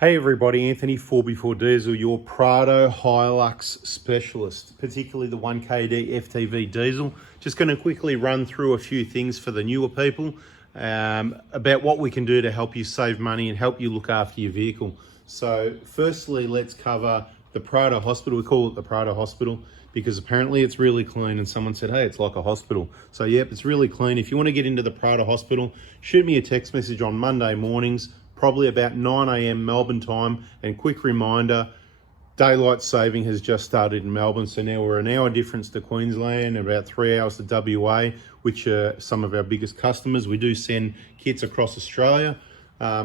Hey everybody, Anthony 4x4 Diesel, your Prado Hilux specialist, particularly the 1KD FTV diesel. Just going to quickly run through a few things for the newer people about what we can do to help you save money and help you look after your vehicle. So firstly, let's cover the Prado Hospital. We call it the Prado Hospital because apparently it's really clean, and someone said, hey, it's like a hospital. So yep, it's really clean. If you want to get into the Prado Hospital, shoot me a text message on Monday mornings, probably about 9 a.m. Melbourne time. And quick reminder, daylight saving has just started in Melbourne. So now we're an hour difference to Queensland, about 3 hours to WA, which are some of our biggest customers. We do send kits across Australia.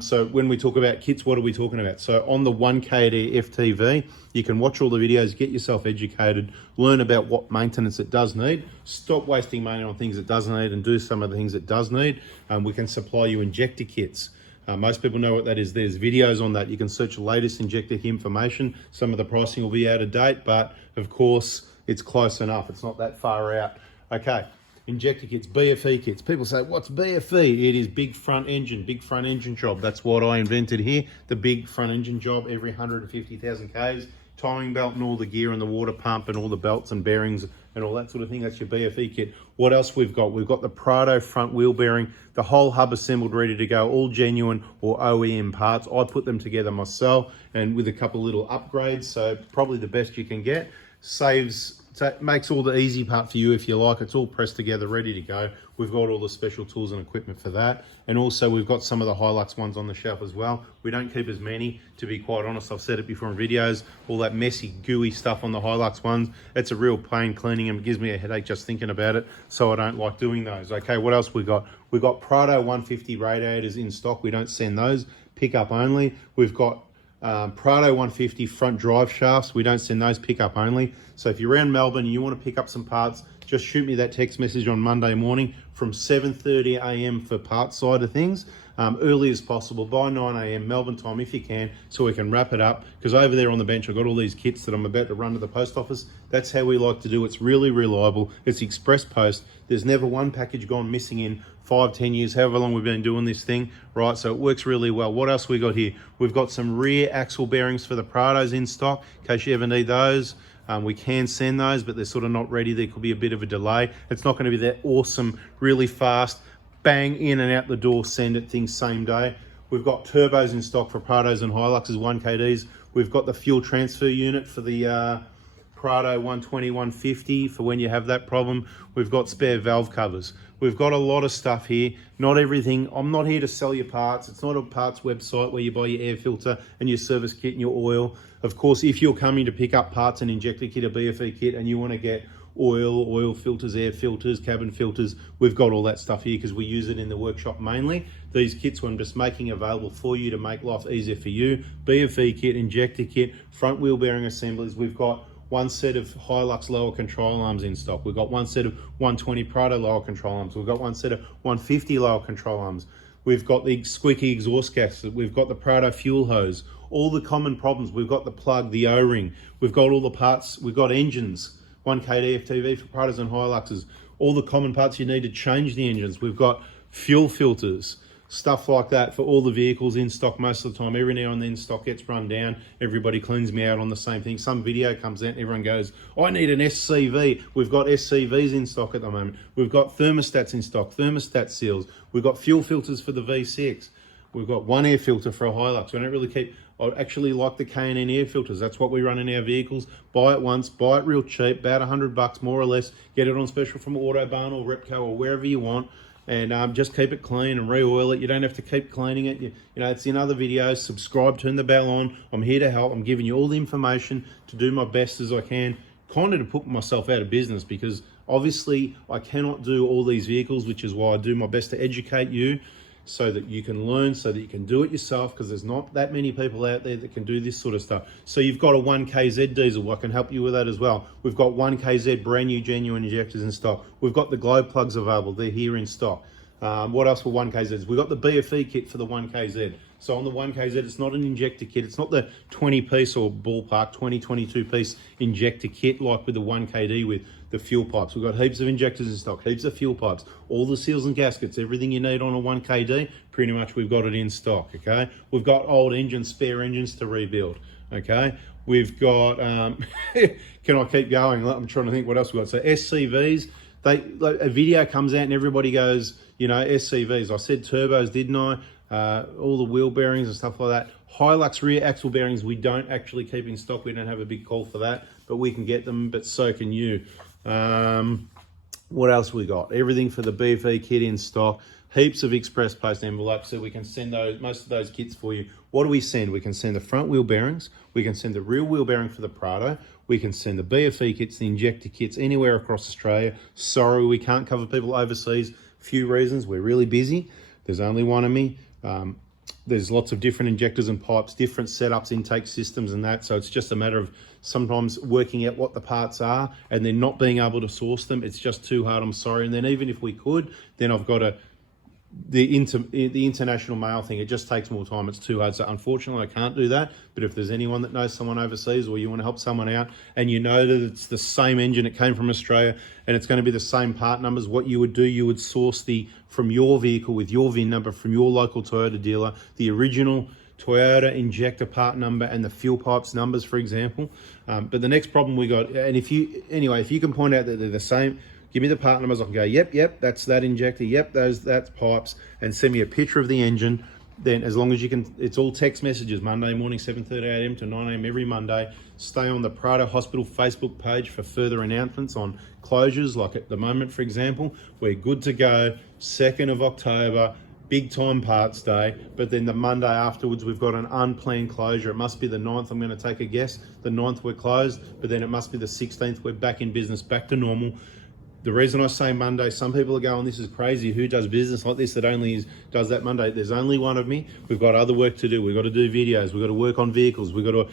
So when we talk about kits, what are we talking about? So on the 1KD FTV, you can watch all the videos, get yourself educated, learn about what maintenance it does need, stop wasting money on things it doesn't need and do some of the things it does need. We can supply you injector kits. Most people know what that is. There's videos on that. You can search the latest injector information. Some of the pricing will be out of date, but of course it's close enough. It's not that far out. Okay, injector kits, BFE kits. People say, what's BFE? It is big front engine job. That's what I invented here, the big front engine job every 150,000 Ks. Timing belt and all the gear and the water pump and all the belts and bearings and all that sort of thing. That's your BFE kit. What else we've got? We've got the Prado front wheel bearing, the whole hub assembled, ready to go, all genuine or OEM parts. I put them together myself and with a couple little upgrades, so probably the best you can get. Makes all the easy part for you if you like. It's all pressed together, ready to go. We've got all the special tools and equipment for that. And also we've got some of the Hilux ones on the shelf as well. We don't keep as many, to be quite honest. I've said it before in videos, all that messy, gooey stuff on the Hilux ones, it's a real pain cleaning them. It gives me a headache just thinking about it, so I don't like doing those. Okay, what else we got? We've got Prado 150 radiators in stock. We don't send those, pick up only. We've got Prado 150 front drive shafts. We don't send those, pick up only. So if you're around Melbourne and you want to pick up some parts, just shoot me that text message on Monday morning from 7:30 a.m. for parts side of things, early as possible, by 9 a.m. Melbourne time if you can, so we can wrap it up. Because over there on the bench, I've got all these kits that I'm about to run to the post office. That's how we like to do it. It's really reliable. It's express post. There's never one package gone missing in 5-10 years, however long we've been doing this thing, right? So it works really well. What else we got here? We've got some rear axle bearings for the Prados in stock, in case you ever need those. We can send those, but they're sort of not ready. There could be a bit of a delay. It's not going to be that awesome, really fast, bang, in and out the door, send it things same day. We've got turbos in stock for Prados and Hiluxes 1KDs. We've got the fuel transfer unit for the Prado 120, 150 for when you have that problem. We've got spare valve covers. We've got a lot of stuff here. Not everything. I'm not here to sell you parts. It's not a parts website where you buy your air filter and your service kit and your oil. Of course, if you're coming to pick up parts, an injector kit, a BFE kit, and you want to get oil filters, air filters, cabin filters, we've got all that stuff here because we use it in the workshop mainly. These kits I'm just making available for you to make life easier for you. BFE kit, injector kit, front wheel bearing assemblies. We've got one set of Hilux lower control arms in stock. We've got one set of 120 Prado lower control arms. We've got one set of 150 lower control arms. We've got the squeaky exhaust gas. We've got the Prado fuel hose. All the common problems. We've got the plug, the O-ring. We've got all the parts. We've got engines, 1KD FTV for Prados and Hiluxes. All the common parts you need to change the engines. We've got fuel filters, stuff like that for all the vehicles in stock most of the time. Every now and then stock gets run down. Everybody cleans me out on the same thing. Some video comes out and everyone goes, I need an SCV. We've got SCVs in stock at the moment. We've got thermostats in stock, thermostat seals. We've got fuel filters for the V6. We've got one air filter for a Hilux. I actually like the K&N air filters. That's what we run in our vehicles. Buy it once, buy it real cheap, about $100 more or less. Get it on special from Autobarn or Repco or wherever you want. And just keep it clean and re-oil it. You don't have to keep cleaning it. You know, it's in other videos. Subscribe, turn the bell on. I'm here to help. I'm giving you all the information to do my best as I can, kind of to put myself out of business, because obviously I cannot do all these vehicles, which is why I do my best to educate you so that you can learn, so that you can do it yourself, because there's not that many people out there that can do this sort of stuff. So you've got a 1KZ diesel, I can help you with that as well. We've got 1KZ brand new genuine injectors in stock. We've got the glow plugs available, they're here in stock. What else for 1KZs? We've got the BFE kit for the 1KZ. So on the 1KZ, it's not an injector kit. It's not the 20-piece or ballpark 22-piece injector kit like with the 1KD with the fuel pipes. We've got heaps of injectors in stock, heaps of fuel pipes, all the seals and gaskets, everything you need on a 1KD, pretty much we've got it in stock, okay? We've got old engines, spare engines to rebuild, okay? We've got, can I keep going? I'm trying to think what else we've got. So SCVs, a video comes out and everybody goes, you know, SCVs. I said turbos, didn't I? All the wheel bearings and stuff like that. Hilux rear axle bearings, we don't actually keep in stock. We don't have a big call for that, but we can get them, but so can you. What else we got? Everything for the BFE kit in stock. Heaps of express post envelopes, so we can send most of those kits for you. What do we send? We can send the front wheel bearings. We can send the rear wheel bearing for the Prado. We can send the BFE kits, the injector kits, anywhere across Australia. Sorry, we can't cover people overseas. Few reasons. We're really busy. There's only one of me. There's lots of different injectors and pipes, different setups, intake systems and that. So it's just a matter of sometimes working out what the parts are and then not being able to source them. It's just too hard, I'm sorry. And then even if we could, then I've got the international mail thing. It just takes more time. It's too hard. So unfortunately, I can't do that. But if there's anyone that knows someone overseas or you want to help someone out and you know that it's the same engine, it came from Australia and it's going to be the same part numbers, what you would do, you would source from your vehicle with your VIN number from your local Toyota dealer, the original Toyota injector part number and the fuel pipes numbers, for example. But the next problem we got, and if you can point out that they're the same, give me the part numbers, I can go, yep, that's that injector, yep, that's pipes, and send me a picture of the engine. Then as long as you can, it's all text messages, Monday morning, 7:30 a.m. to 9 a.m. every Monday. Stay on the Prado Hospital Facebook page for further announcements on closures, like at the moment, for example. We're good to go, 2nd of October, big time parts day, but then the Monday afterwards, we've got an unplanned closure. It must be the 9th, I'm gonna take a guess. The 9th we're closed, but then it must be the 16th, we're back in business, back to normal. The reason I say Monday, some people are going, this is crazy. Who does business like this that only does that Monday? There's only one of me. We've got other work to do. We've got to do videos. We've got to work on vehicles. We've got to,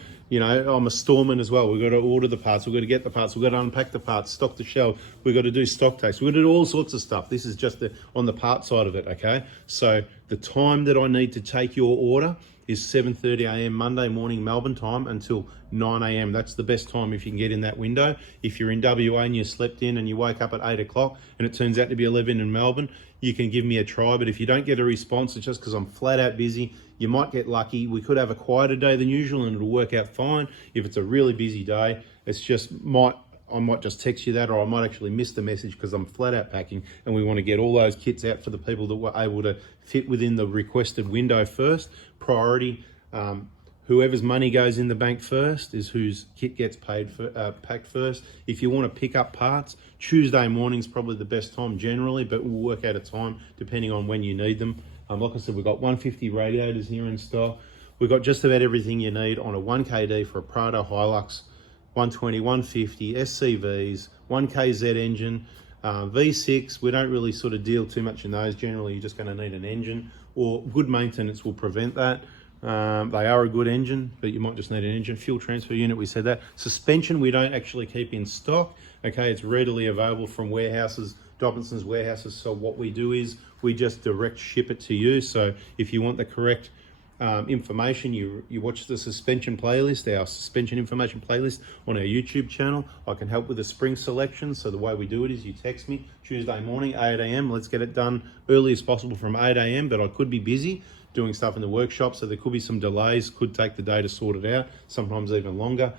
I'm a storeman as well. We've got to order the parts. We've got to get the parts. We've got to unpack the parts, stock the shelf. We've got to do stock takes. We've got to do all sorts of stuff. This is just on the part side of it, okay? So the time that I need to take your order is 7:30 a.m. Monday morning Melbourne time until 9 a.m. That's the best time if you can get in that window. If you're in WA and you slept in and you wake up at 8 o'clock and it turns out to be 11 in Melbourne, you can give me a try. But if you don't get a response, it's just because I'm flat out busy. You might get lucky. We could have a quieter day than usual and it'll work out fine. If it's a really busy day, it's just I might just text you that, or I might actually miss the message because I'm flat out packing and we want to get all those kits out for the people that were able to fit within the requested window first. Priority, whoever's money goes in the bank first is whose kit gets packed first. If you want to pick up parts, Tuesday morning's probably the best time generally, but we'll work out a time depending on when you need them. Like I said, we've got 150 radiators here in stock. We've got just about everything you need on a 1KD for a Prado Hilux, 120, 150, SCVs, 1KZ engine, V6. We don't really sort of deal too much in those. Generally, you're just going to need an engine, or good maintenance will prevent that. They are a good engine, but you might just need an engine. Fuel transfer unit, we said that. Suspension, we don't actually keep in stock. Okay, it's readily available from warehouses, Dobinson's warehouses. So what we do is we just direct ship it to you. So if you want the correct information, you watch the suspension playlist, our suspension information playlist on our YouTube channel. I can help with the spring selection. So the way we do it is you text me Tuesday morning, 8 a.m. Let's get it done early as possible from 8 a.m. But I could be busy doing stuff in the workshop, so there could be some delays, could take the day to sort it out, sometimes even longer.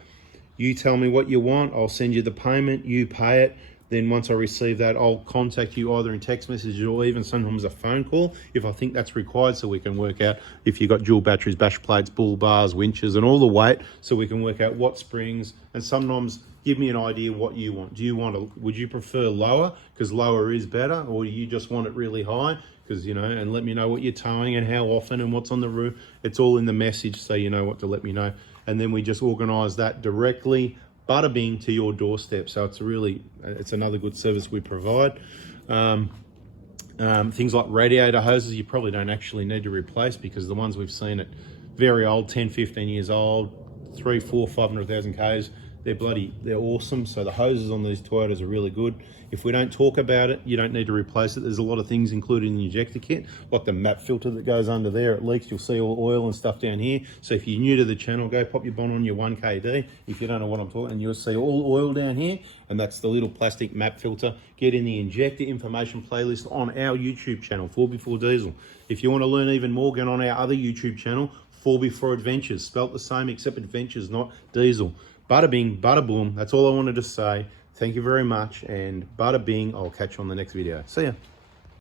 You tell me what you want, I'll send you the payment, you pay it. Then once I receive that, I'll contact you either in text message or even sometimes a phone call if I think that's required, so we can work out if you've got dual batteries, bash plates, bull bars, winches, and all the weight, so we can work out what springs, and sometimes give me an idea what you want. Would you prefer lower, because lower is better, or do you just want it really high? Because, and let me know what you're towing and how often and what's on the roof. It's all in the message, so you know what to let me know. And then we just organise that directly, bada bing, to your doorstep. So it's another good service we provide. Things like radiator hoses, you probably don't actually need to replace, because the ones we've seen are very old, 10, 15 years old, 3, 4, 500,000 Ks. they're awesome. So the hoses on these Toyotas are really good. If we don't talk about it, you don't need to replace it. There's a lot of things included in the injector kit, like the map filter that goes under there. It leaks, you'll see all oil and stuff down here. So if you're new to the channel, go pop your bonnet on your 1KD. If you don't know what I'm talking, and you'll see all oil down here, and that's the little plastic map filter. Get in the injector information playlist on our YouTube channel, 4x4 Diesel. If you want to learn even more, get on our other YouTube channel, 4x4 Adventures, spelt the same except Adventures, not Diesel. Bada bing, bada boom. That's all I wanted to say. Thank you very much, and bada bing. I'll catch you on the next video. See ya.